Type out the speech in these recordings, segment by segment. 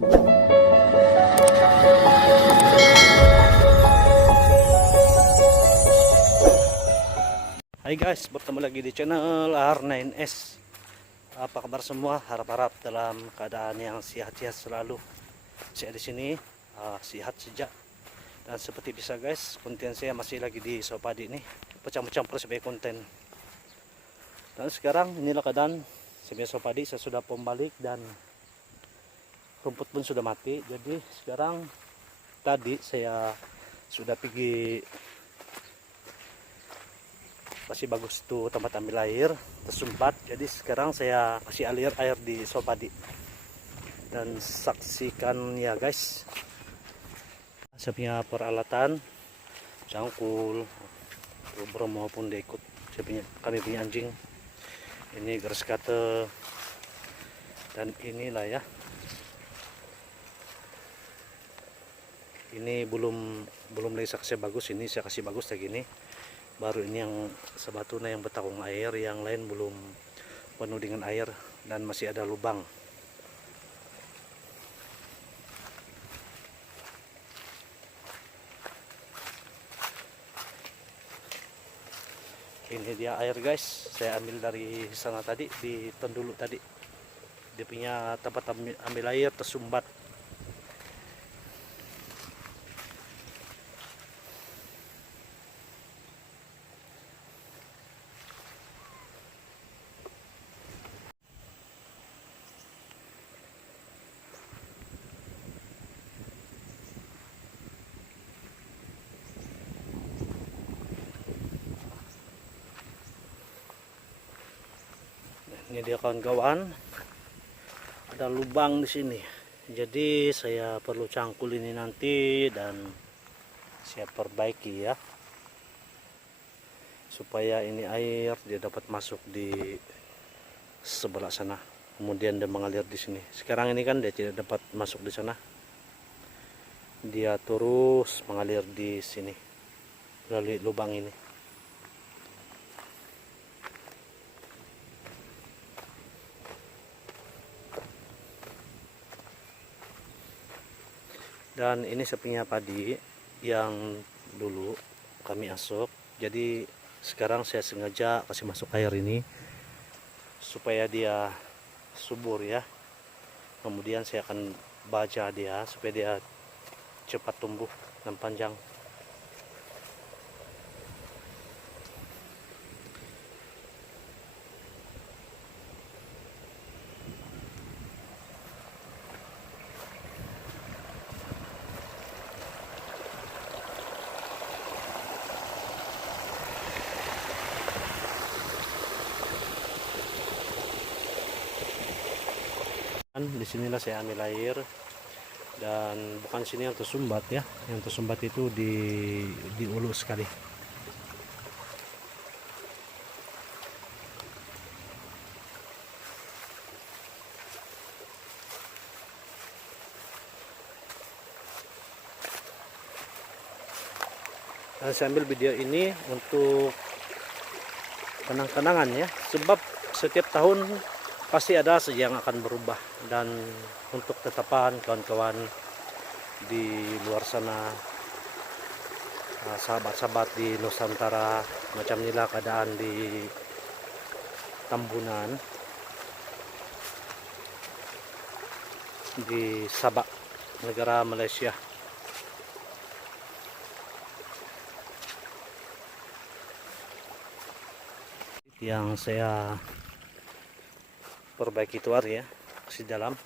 Hai guys, bertemu lagi di channel R9S. Apa kabar semua? Harap-harap dalam keadaan yang sehat-sehat selalu. Saya di sini sehat saja. Dan seperti biasa guys, konten saya masih lagi di Sopadi nih, pecah-pecah sebagai konten. Dan sekarang inilah keadaan sebagai Sopadi, saya sudah pembalik dan rumput pun sudah mati. Jadi sekarang tadi saya sudah pergi masih bagus tuh tempat ambil air tersumbat, jadi sekarang saya kasih alir air di Sopadi dan saksikan ya guys. Saya punya peralatan cangkul, rubber maupun dekut. Kami punya anjing, ini grass cutter, dan inilah ya, ini belum lagi saya bagus, ini saya kasih bagus kayak gini. Baru ini yang sebatuna yang bertakung air, yang lain belum penuh dengan air dan masih ada lubang. Ini dia air guys, saya ambil dari sana tadi, di Tondulu tadi. Dia punya tempat ambil air tersumbat. Ini dia kawan-kawan, ada lubang di sini. Jadi saya perlu cangkul ini nanti dan saya perbaiki ya, supaya ini air dia dapat masuk di sebelah sana, kemudian dia mengalir di sini. Sekarang ini kan dia tidak dapat masuk di sana, dia terus mengalir di sini melalui lubang ini. Dan ini saya punya padi yang dulu kami asok, jadi sekarang saya sengaja kasih masuk air ini supaya dia subur ya. Kemudian saya akan baja dia supaya dia cepat tumbuh dan panjang. Di sinilah saya ambil air, dan bukan sini yang tersumbat ya, yang tersumbat itu di ulu sekali. Dan saya ambil video ini untuk kenang-kenangan ya, sebab setiap tahun pasti ada saja yang akan berubah. Dan untuk tetapan kawan-kawan di luar sana, sahabat-sahabat di Nusantara, macam inilah keadaan di Tambunan, di Sabah, negara Malaysia. Yang saya perbaiki itu ya, kasih dalam.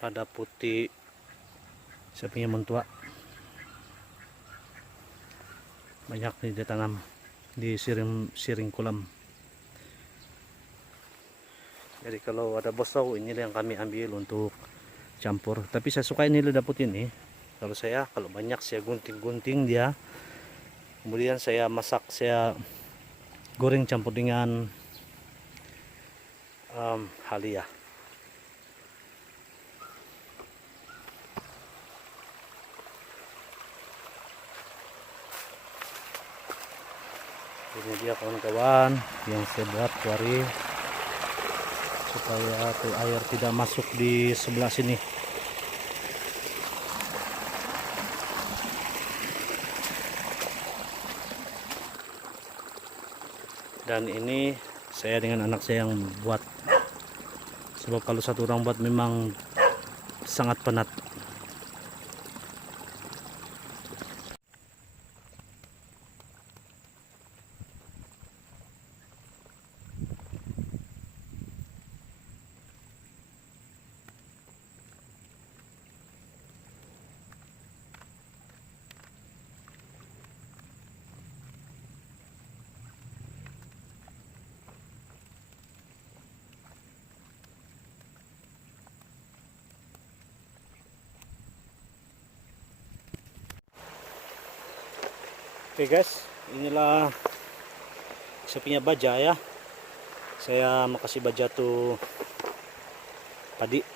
Ada putih, saya punya mentua banyak ditanam di siring kolam. Jadi kalau ada bosau, ini yang kami ambil untuk campur. Tapi saya suka ini lada putih ini. Kalau banyak saya gunting-gunting dia, kemudian saya masak, saya goreng campur dengan halia. Ini dia kawan-kawan yang saya buat kuari supaya tuh air tidak masuk di sebelah sini. Dan ini saya dengan anak saya yang buat, sebab kalau satu orang buat memang sangat penat. Oke guys, inilah saya punya baja ya. Saya mau kasih baja tuh padi.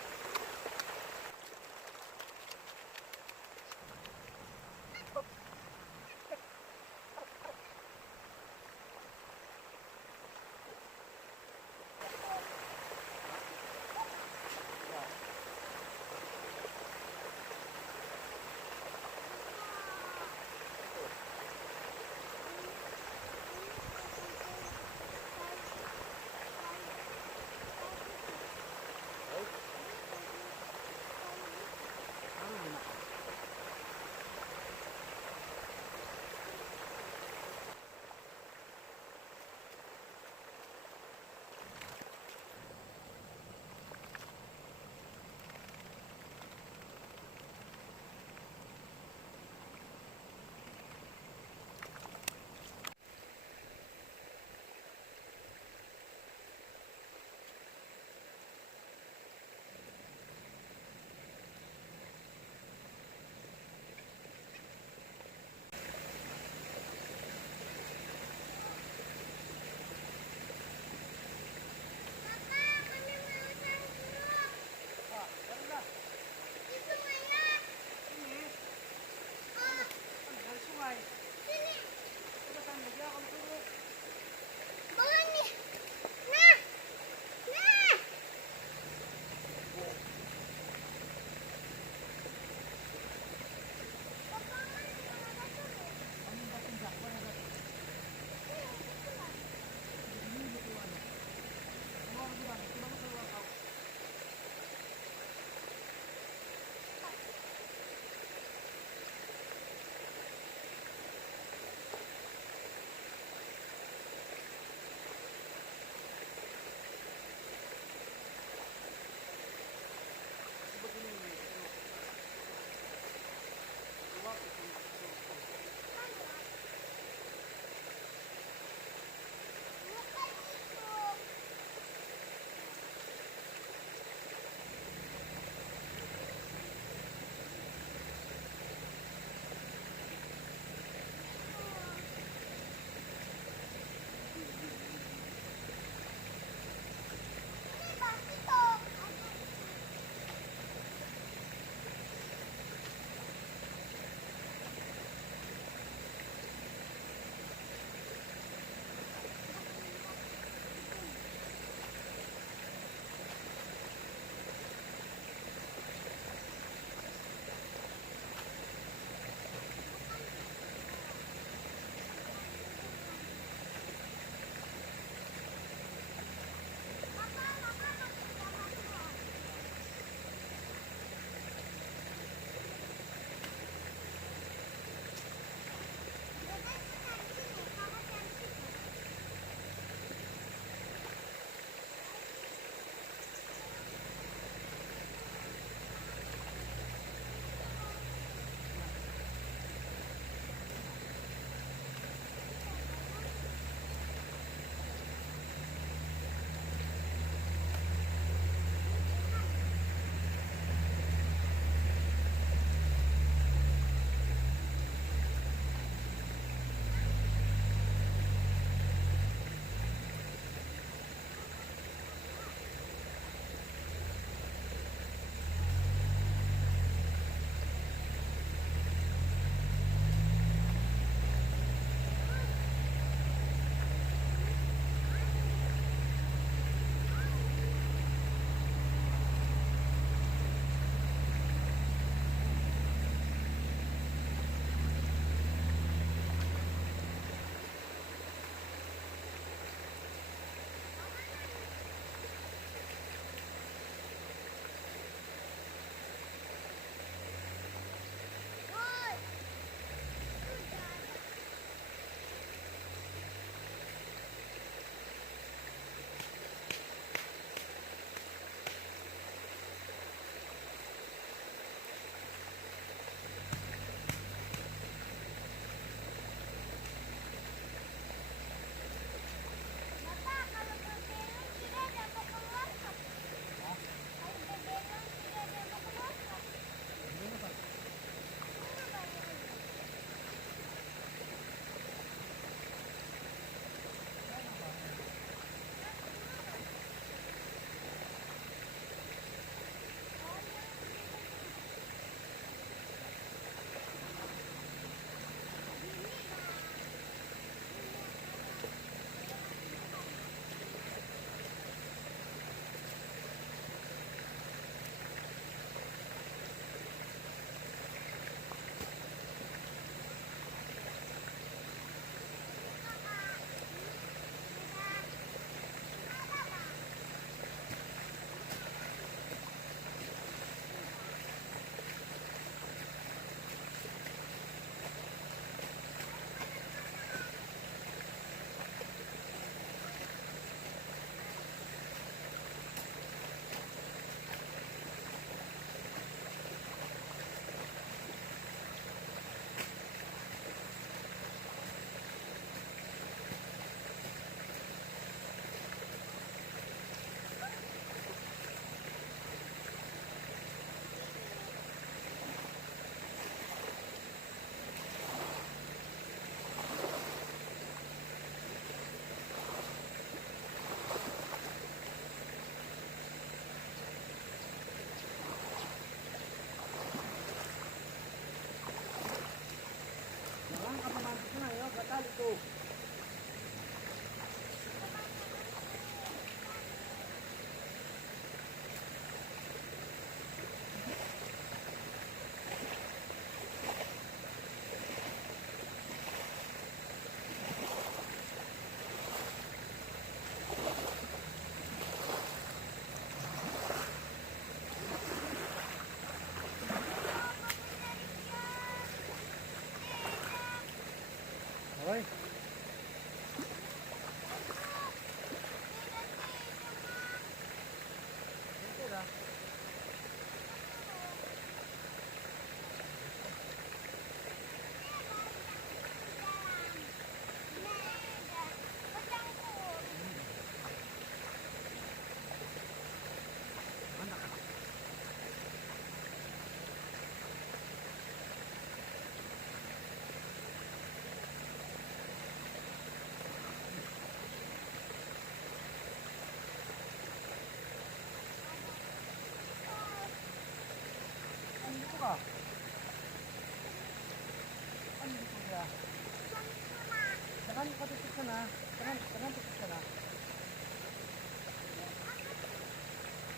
Jangan tutup sana. Jangan tutup sana.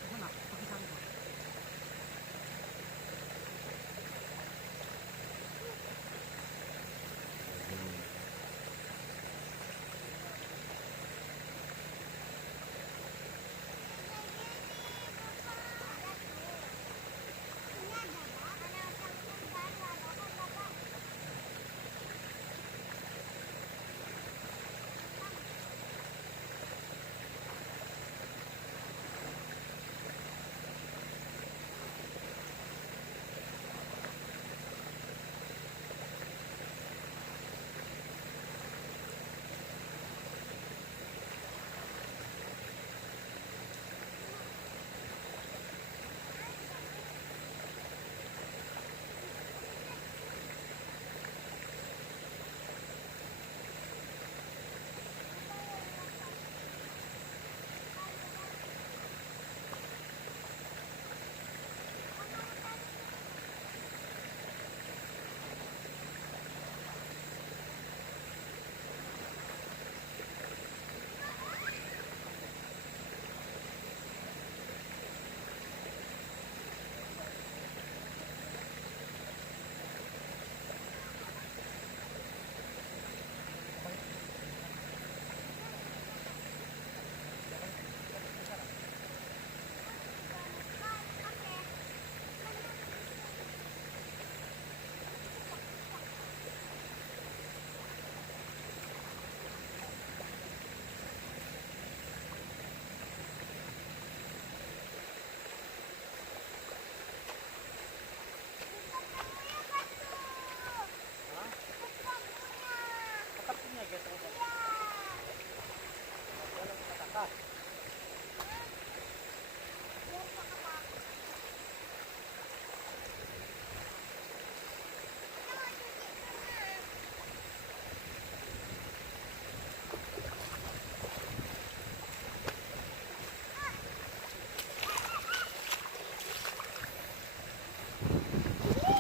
Sana, pakai sana.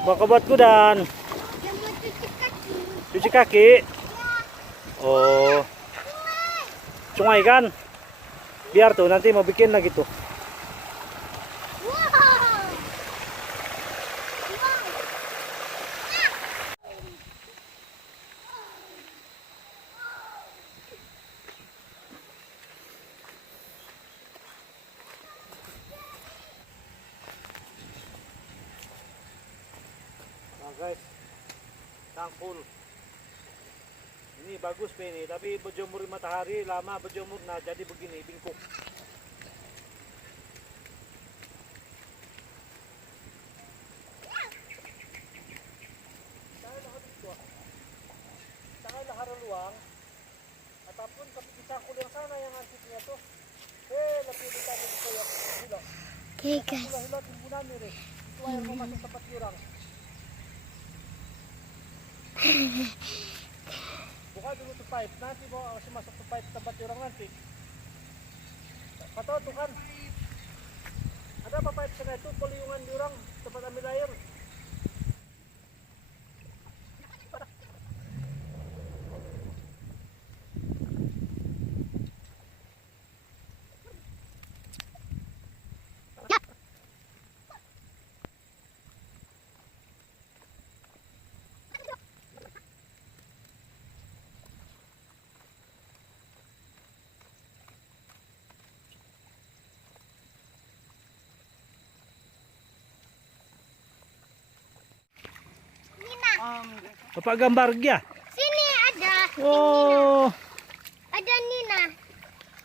Bawa buat kudan. Yang mau cuci kaki. Cuci kaki. Oh. Sungai kan? Biar tuh nanti mau bikin lagi tuh. Wow. Nah guys, tangkul. Ini bagus ini, tapi berjemur matahari lama berjemur, nah jadi begini bingkuk. Sangailah haraluang, ataupun tapi ditangkul yang sana yang antiknya tuh. Lebih ditangkul di koyak hilo. Oke guys. Hilo timbunan ini, itu air mau masuk tempat jurang. Buka dulu tuh pipe, nanti mau masuk ke pipe tempat jurang nanti. Atau tuh kan, ada apa pipe sana itu peliungan jurang tempat ambil air. Bapak gambar ya? Sini ada. Oh, Ada Nina.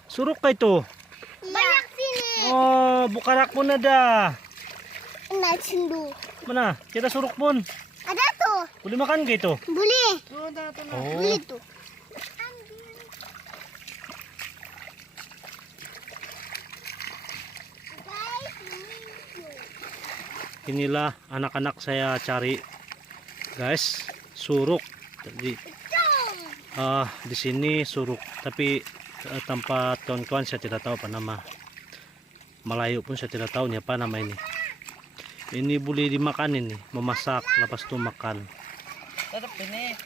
suruk ka ito. Banyak sini. Oh, bukarak pun ada. Nah, cendu. Mana? Kita suruk pun. Ada tuh. Boleh makan gitu? Boleh. Oh. Boleh tuh. Inilah anak-anak saya cari, guys, suruk. Jadi di sini suruk, tapi tempat kawan-kawan saya tidak tahu apa nama. Melayu pun saya tidak tahu nih apa nama ini. Ini boleh dimakan ini, memasak, lepas itu makan. Tetap ini.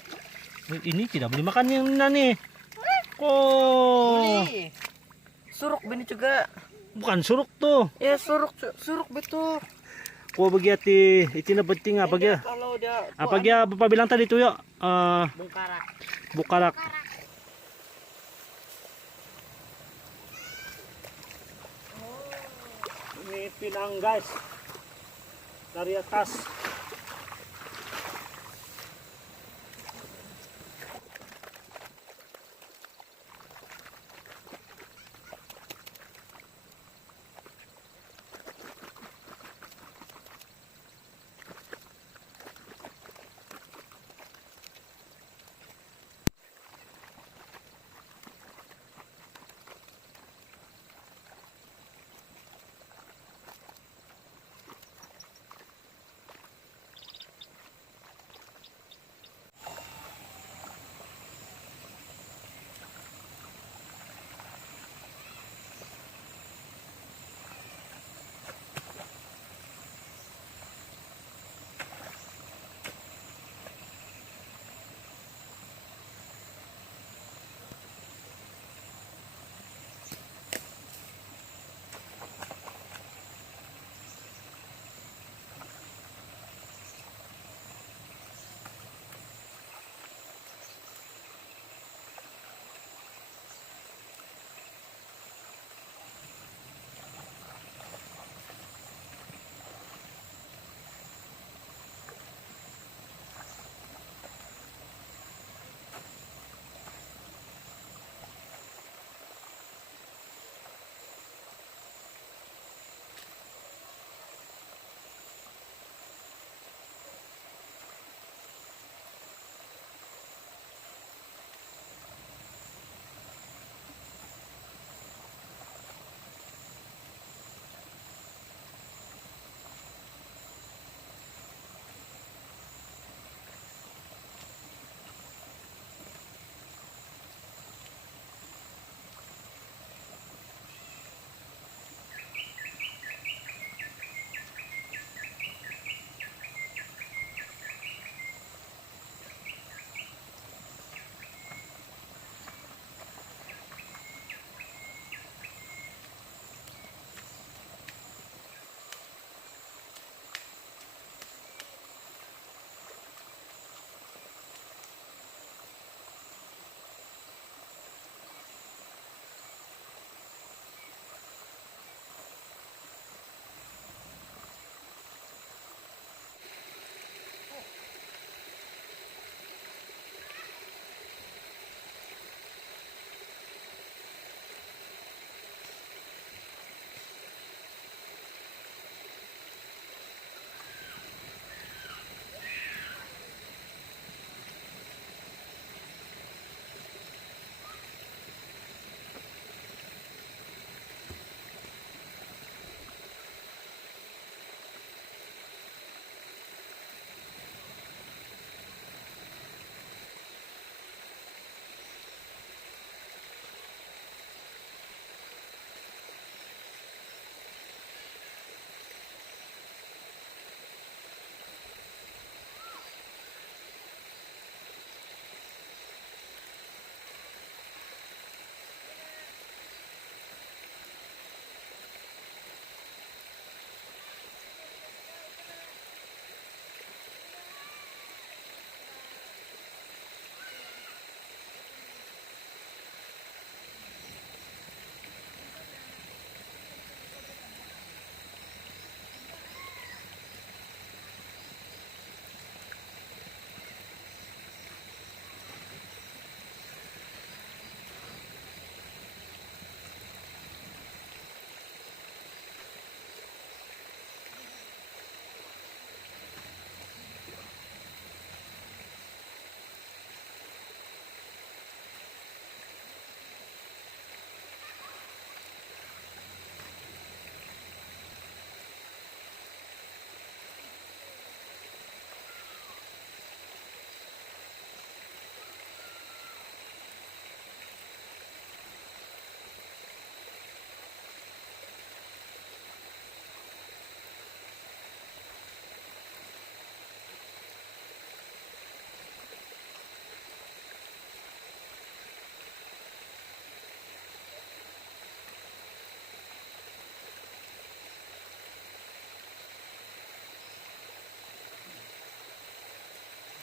Ini tidak boleh makan yang nih. Oh, Boleh. Suruk bini juga. bukan suruk tuh. Ya suruk betul. Kau bagi hati, itu na penting apa dia? Kalau dia Apa dia bapak bilang tadi tuh yuk? bungkarak. Bukarak. Ini pinang guys, dari atas.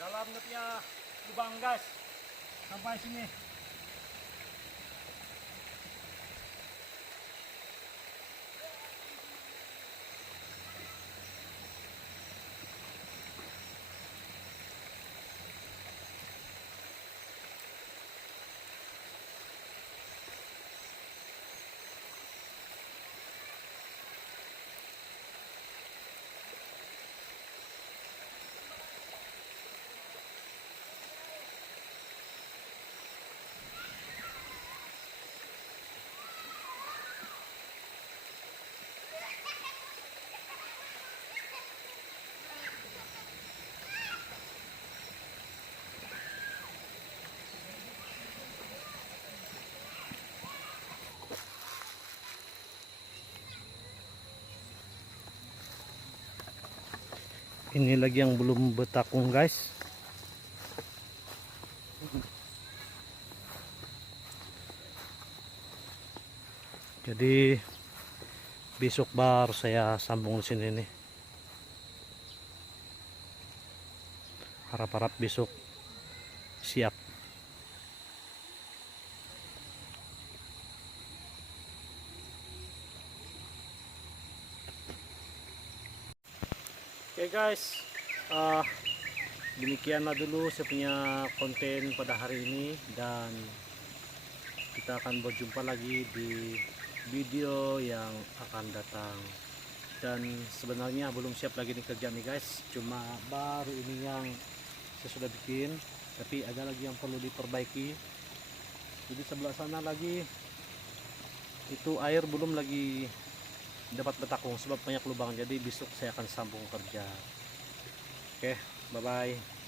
dalam na tiya lubang guys. Sampai sini. Ini lagi yang belum betakung guys. Jadi besok baru saya sambung di sini nih. Harap-harap besok siap. Oke guys, demikian lah dulu saya punya konten pada hari ini, dan kita akan berjumpa lagi di video yang akan datang. Dan sebenarnya belum siap lagi nih kerjaan nih guys, cuma baru ini yang saya sudah bikin, tapi ada lagi yang perlu diperbaiki. Jadi sebelah sana lagi itu air belum lagi dapat betakung sebab banyak lubang, jadi besok saya akan sambung kerja. Oke, bye bye.